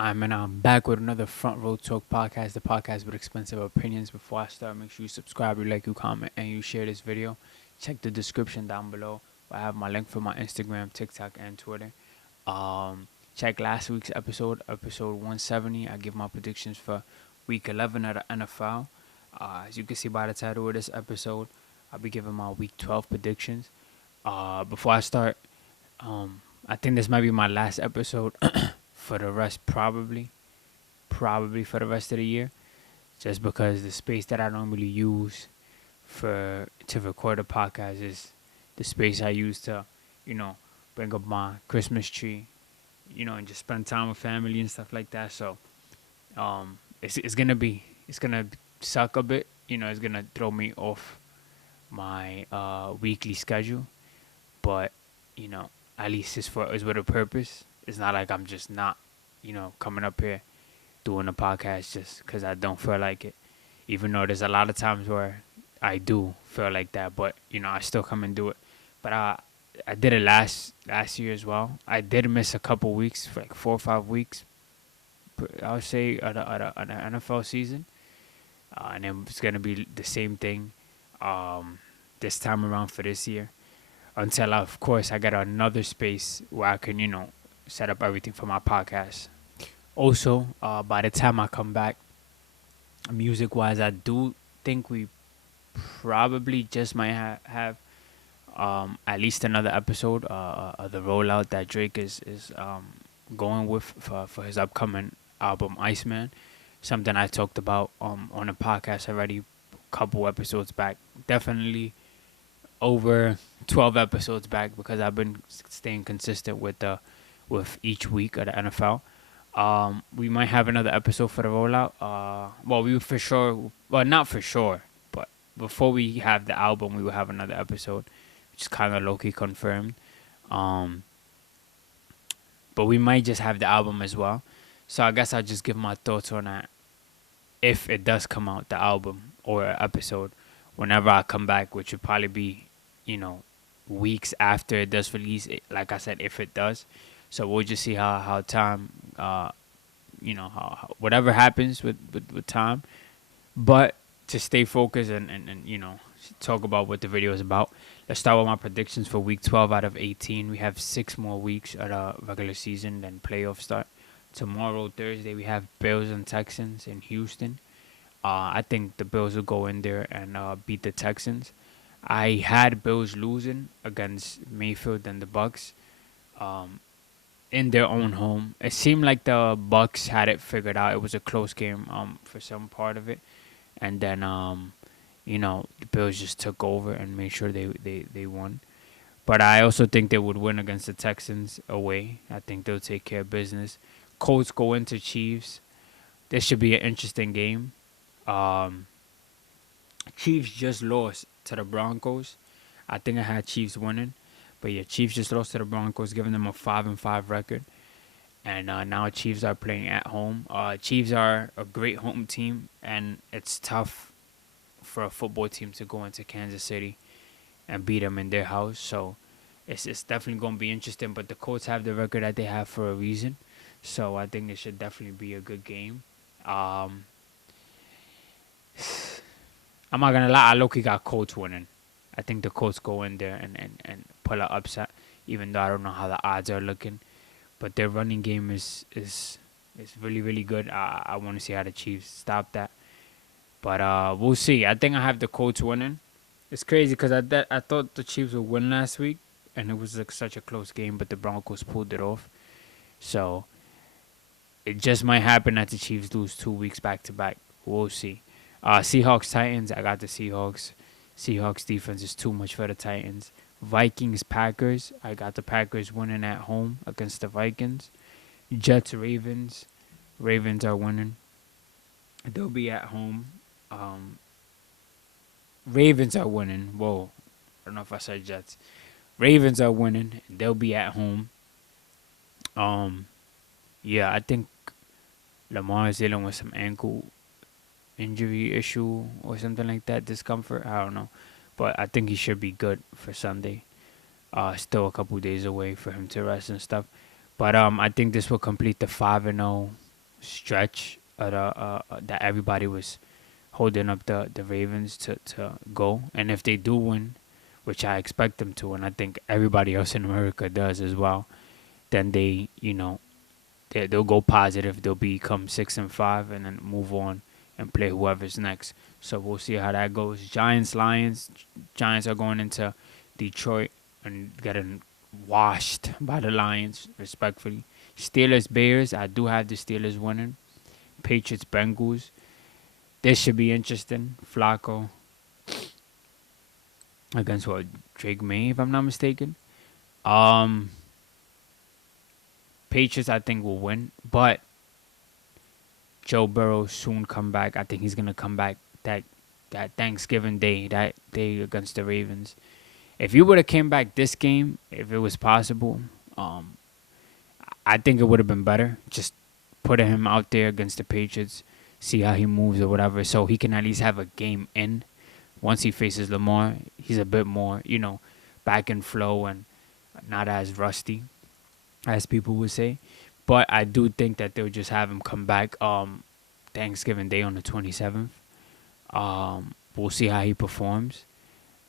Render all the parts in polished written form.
I'm back with another Front Row Talk podcast, the podcast with expensive opinions. Before I start, make sure you subscribe, you like, you comment, and you share this video. Check the description down below. I have my link for my Instagram, TikTok, and Twitter. Check last week's episode 170. I give my predictions for week 11 of the NFL. As you can see by the title of this episode, I'll be giving my week 12 predictions. Before I start, I think this might be my last episode for the rest, probably for the rest of the year, just because the space that I normally use to record a podcast is the space I use to, bring up my Christmas tree, and just spend time with family and stuff like that. So, it's gonna suck a bit. It's gonna throw me off my weekly schedule, but you know, at least it's with a purpose. It's not like I'm just not, coming up here doing a podcast just because I don't feel like it. Even though there's a lot of times where I do feel like that, but I still come and do it. But I did it last year as well. I did miss a couple weeks for like 4 or 5 weeks. I would say at an NFL season, and then it's gonna be the same thing this time around for this year. Until of course I get another space where I can set up everything for my podcast. Also, by the time I come back, music wise, I do think we probably just might have at least another episode of the rollout that Drake is going with for his upcoming album Iceman. Something I talked about on a podcast already, a couple episodes back. Definitely over 12 episodes back because I've been staying consistent with each week of the NFL. We might have another episode for the rollout. Not for sure, but before we have the album, we will have another episode, which is kind of low-key confirmed. But we might just have the album as well. So I guess I'll just give my thoughts on that if it does come out, the album or episode, whenever I come back, which would probably be, weeks after it does release. Like I said, if it does. So we'll just see how time, how whatever happens with time. But to stay focused and talk about what the video is about, let's start with my predictions for week 12 out of 18. We have 6 more weeks of the regular season, then playoffs start. Tomorrow, Thursday, we have Bills and Texans in Houston. I think the Bills will go in there and beat the Texans. I had Bills losing against Mayfield and the Bucks. In their own home. It seemed like the Bucks had it figured out. It was a close game for some part of it. And then the Bills just took over and made sure they won. But I also think they would win against the Texans away. I think they'll take care of business. Colts go into Chiefs. This should be an interesting game. Chiefs just lost to the Broncos. I think I had Chiefs winning. But yeah, Chiefs just lost to the Broncos, giving them a 5-5 record. And now Chiefs are playing at home. Chiefs are a great home team, and it's tough for a football team to go into Kansas City and beat them in their house. So it's definitely going to be interesting. But the Colts have the record that they have for a reason. So I think it should definitely be a good game. I'm not going to lie, I low-key got Colts winning. I think the Colts go in there and pull an upset, even though I don't know how the odds are looking. But their running game is really, really good. I want to see how the Chiefs stop that. But we'll see. I think I have the Colts winning. It's crazy because I thought the Chiefs would win last week, and it was like such a close game, but the Broncos pulled it off. So it just might happen that the Chiefs lose 2 weeks back-to-back. We'll see. Seahawks-Titans, I got the Seahawks. Seahawks defense is too much for the Titans. Vikings-Packers, I got the Packers winning at home against the Vikings. Jets-Ravens, Ravens are winning. They'll be at home. Ravens are winning. Whoa, I don't know if I said Jets. Ravens are winning. They'll be at home. Yeah, I think Lamar is dealing with some ankle injury issue or something like that, discomfort. I don't know. But I think he should be good for Sunday. Still a couple days away for him to rest and stuff. But I think this will complete the 5-0 stretch that everybody was holding up the Ravens to go. And if they do win, which I expect them to, and I think everybody else in America does as well, then they'll go positive. They'll become 6-5, and then move on and play whoever's next. So we'll see how that goes. Giants, Lions. Giants are going into Detroit and getting washed by the Lions, respectfully. Steelers, Bears. I do have the Steelers winning. Patriots, Bengals. This should be interesting. Flacco against what, Drake May, if I'm not mistaken. Um, Patriots, I think, will win, but Joe Burrow soon come back. I think he's gonna come back that Thanksgiving Day, that day against the Ravens. If he would have came back this game, if it was possible, I think it would have been better. Just putting him out there against the Patriots, see how he moves or whatever, so he can at least have a game in. Once he faces Lamar, he's a bit more, back in flow and not as rusty as people would say. But I do think that they'll just have him come back Thanksgiving Day on the 27th. We'll see how he performs.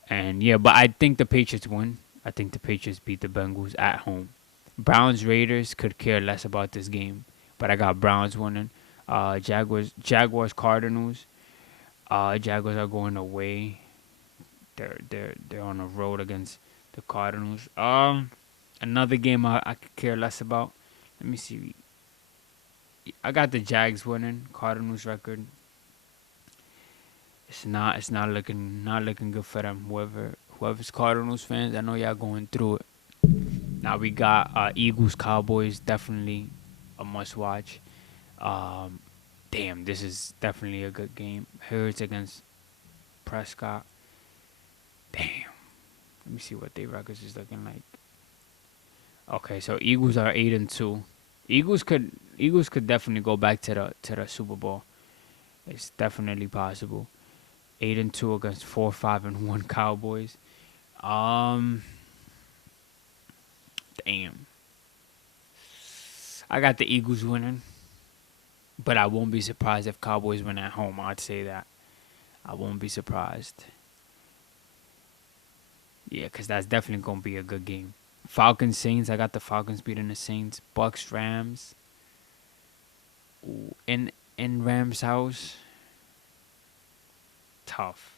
And yeah, but I think the Patriots win. I think the Patriots beat the Bengals at home. Browns, Raiders could care less about this game, but I got Browns winning. Jaguars, Cardinals. Jaguars are going away. They're on the road against the Cardinals. Another game I could care less about. Let me see. I got the Jags winning. Cardinals record. It's not looking good for them. Whoever's Cardinals fans, I know y'all going through it. Now we got Eagles, Cowboys. Definitely a must watch. Damn, this is definitely a good game. Hurts against Prescott. Damn. Let me see what their records is looking like. Okay, so Eagles are 8-2. Eagles could definitely go back to the Super Bowl. It's definitely possible. 8-2 against 4-5-1 Cowboys. Damn. I got the Eagles winning, but I won't be surprised if Cowboys win at home. I'd say that. I won't be surprised. Yeah, because that's definitely going to be a good game. Falcons, Saints. I got the Falcons beating the Saints. Bucks, Rams. Ooh, in Rams' house. Tough.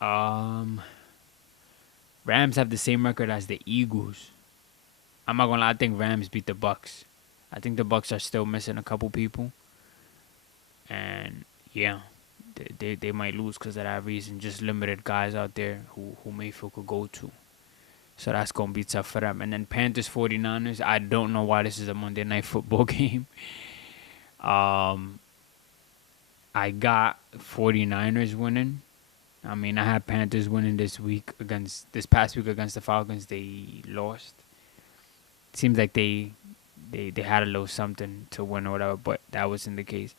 Rams have the same record as the Eagles. I'm not gonna lie, I think Rams beat the Bucks. I think the Bucks are still missing a couple people, and yeah, they might lose because of that reason. Just limited guys out there who Mayfield could go to. So that's going to be tough for them. And then Panthers 49ers. I don't know why this is a Monday Night Football game. I got 49ers winning. I mean, I had Panthers winning this past week against the Falcons. They lost. It seems like they had a little something to win or whatever, but that wasn't the case.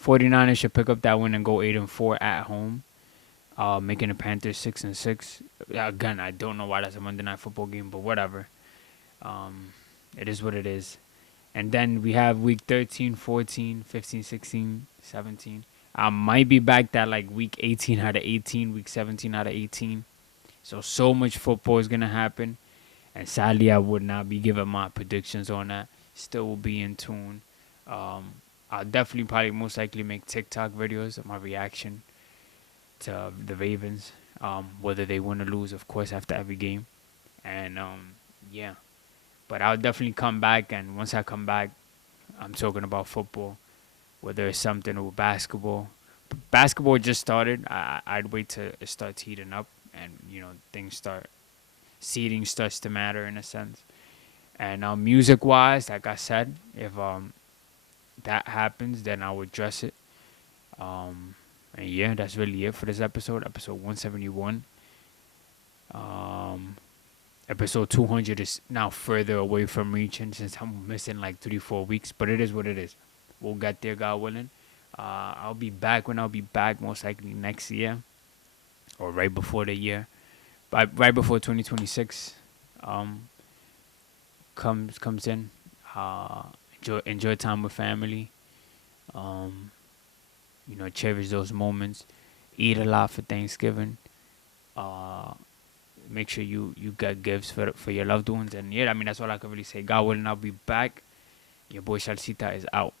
49ers should pick up that win and go 8-4 at home. Making the Panthers 6-6. Again, I don't know why that's a Monday Night Football game, but whatever. It is what it is. And then we have week 13, 14, 15, 16, 17. I might be back that like week 18 out of 18, week 17 out of 18. So much football is going to happen. And sadly, I would not be giving my predictions on that. Still will be in tune. I'll definitely probably most likely make TikTok videos of my reaction to the Ravens, whether they win or lose, of course, after every game. And, yeah. But I'll definitely come back, and once I come back, I'm talking about football, whether it's something with basketball. Basketball just started. I'd wait till it starts heating up and, seeding starts to matter in a sense. And music-wise, like I said, if that happens, then I'll address it. And yeah, that's really it for this episode 171. Episode 200 is now further away from reaching since I'm missing like 3-4 weeks, but it is what it is. We'll get there, God willing. I'll be back when I'll be back, most likely next year or right before the year. But right before 2026 comes in. enjoy time with family. Um, cherish those moments. Eat a lot for Thanksgiving. Uh, Make sure you get gifts for your loved ones. And yeah, I mean that's all I can really say. God willing, I'll be back. Your boy Shalcita is out.